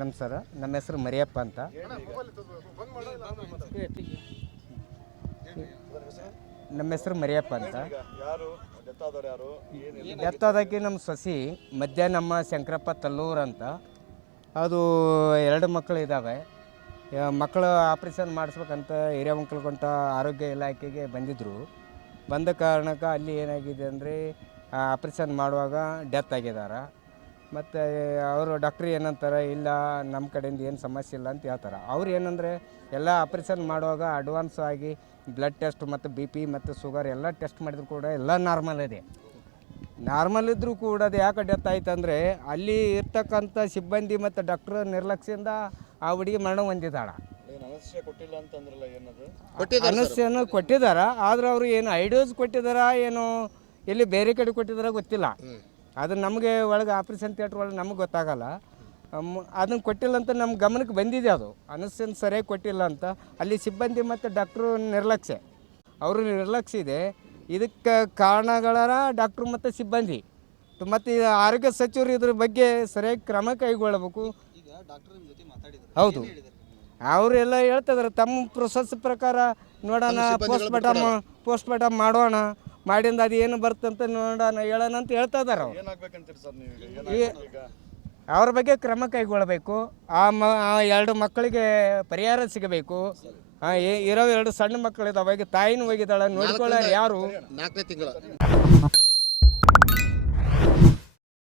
ನಮಸ್ಕಾರ ನಮ್ಮ ಹೆಸರು ಮರಿಯಪ್ಪ ಅಂತ. ನಮ್ಮ ಹೆಸರು ಮರಿಯಪ್ಪ ಅಂತ. ಡೆತ್ ಆದವ್ರು ಯಾರು ಏನು ಡೆತ್ ಆದಾಕಿ ನಮ್ಮ ಸೊಸಿ ಮಧ್ಯ ನಮ್ಮ ಶಂಕರಪ್ಪ ತಲ್ಲೂರು ಅಂತ. ಅದು ಎರಡು ಮಕ್ಕಳು ಇದ್ದಾವೆ ಮಕ್ಕಳು ಆಪ್ರೇಷನ್ ಮಾಡಿಸ್ಬೇಕಂತ ಹಿರಿಯಮಕ್ಕಳುಗಂಟ ಆರೋಗ್ಯ ಇಲಾಖೆಗೆ ಬಂದಿದ್ದರು ಬಂದ ಕಾರಣಕ್ಕೆ ಅಲ್ಲಿ ಏನಾಗಿದೆ ಅಂದರೆ ಆಪ್ರೇಷನ್ ಮಾಡುವಾಗ ಡೆತ್ ಆಗಿದ್ದಾರೆ ಮತ್ತು ಅವರು ಡಾಕ್ಟ್ರ್ ಏನಂತಾರೆ ಇಲ್ಲ ನಮ್ಮ ಕಡೆಯಿಂದ ಏನು ಸಮಸ್ಯೆ ಇಲ್ಲ ಅಂತ ಹೇಳ್ತಾರೆ. ಅವ್ರು ಏನಂದರೆ ಎಲ್ಲ ಆಪ್ರೇಷನ್ ಮಾಡುವಾಗ ಅಡ್ವಾನ್ಸ್ ಆಗಿ ಬ್ಲಡ್ ಟೆಸ್ಟ್ ಮತ್ತು ಬಿ ಪಿ ಮತ್ತು ಶುಗರ್ ಎಲ್ಲ ಟೆಸ್ಟ್ ಮಾಡಿದ್ರು ಕೂಡ ಎಲ್ಲ ನಾರ್ಮಲ್ ಇದೆ. ನಾರ್ಮಲ್ ಇದ್ದರೂ ಕೂಡ ಅದು ಯಾಕೆ ಡೆತ್ ಆಯ್ತು ಅಂದರೆ ಅಲ್ಲಿ ಇರ್ತಕ್ಕಂಥ ಸಿಬ್ಬಂದಿ ಮತ್ತು ಡಾಕ್ಟ್ರ್ ನಿರ್ಲಕ್ಷ್ಯದಿಂದ ಆ ಹುಡುಗಿ ಮರಣ ಹೊಂದಿದ್ದಾಳ. ಏನು ಅನಸ್ಯ ಕೊಟ್ಟಿಲ್ಲ ಅಂತಂದ್ರಲ್ಲ ಏನದು? ಅನಸ್ಯನ್ನು ಕೊಟ್ಟಿದ್ದಾರ ಆದ್ರೆ ಅವರು ಏನು ಐಡಿಯೋಸ್ ಕೊಟ್ಟಿದಾರ ಏನು ಎಲ್ಲಿ ಬೇರೆ ಕಡೆ ಕೊಟ್ಟಿದಾರ ಗೊತ್ತಿಲ್ಲ. ಅದು ನಮಗೆ ಒಳಗೆ ಆಪ್ರೇಷನ್ ಥಿಯೇಟ್ರ್ ಒಳಗೆ ನಮಗೆ ಗೊತ್ತಾಗಲ್ಲ. ಅದನ್ನು ಕೊಟ್ಟಿಲ್ಲ ಅಂತ ನಮ್ಮ ಗಮನಕ್ಕೆ ಬಂದಿದೆ ಅದು. ಅನಸ್ಸನ್ನು ಸರಿಯಾಗಿ ಕೊಟ್ಟಿಲ್ಲ ಅಂತ. ಅಲ್ಲಿ ಸಿಬ್ಬಂದಿ ಮತ್ತು ಡಾಕ್ಟ್ರು ನಿರ್ಲಕ್ಷ್ಯ. ಅವರು ನಿರ್ಲಕ್ಷ್ಯ ಇದೆ. ಇದಕ್ಕೆ ಕಾರಣಗಳರ ಡಾಕ್ಟ್ರು ಮತ್ತು ಸಿಬ್ಬಂದಿ. ಮತ್ತು ಆರೋಗ್ಯ ಸಚಿವರು ಇದ್ರ ಬಗ್ಗೆ ಸರಿಯಾಗಿ ಕ್ರಮ ಕೈಗೊಳ್ಳಬೇಕು. ಹೌದು. ಅವರೆಲ್ಲ ಹೇಳ್ತಿದಾರೆ ತಮ್ಮ ಪ್ರೊಸೆಸ್ ಪ್ರಕಾರ ನೋಡೋಣ ಪೋಸ್ಟ್ ಮಾರ್ಟಮ್ ಪೋಸ್ಟ್ ಮಾರ್ಟಮ್ ಮಾಡೋಣ. ಮಾಡಿಂದ ಅದು ಏನು ಬರ್ತಂತ ನೋಡೋಣ ಹೇಳೋಣ ಅಂತ ಹೇಳ್ತಾ ಇದಾರೆ ಅವ್ರು. ಬಗ್ಗೆ ಕ್ರಮ ಕೈಗೊಳ್ಳಬೇಕು. ಆ ಮ ಆ ಎರಡು ಮಕ್ಕಳಿಗೆ ಪರಿಹಾರ ಸಿಗಬೇಕು. ಆ, ಇರೋ ಎರಡು ಸಣ್ಣ ಮಕ್ಕಳಿದಾವೆ ತಾಯಿನೂ ಹೋಗಿದ್ದಾಳೆ ನೋಡ್ಕೊಳ್ಳೋರು ಯಾರು? ನಾಲ್ಕನೇ ತಿಂಗಳು.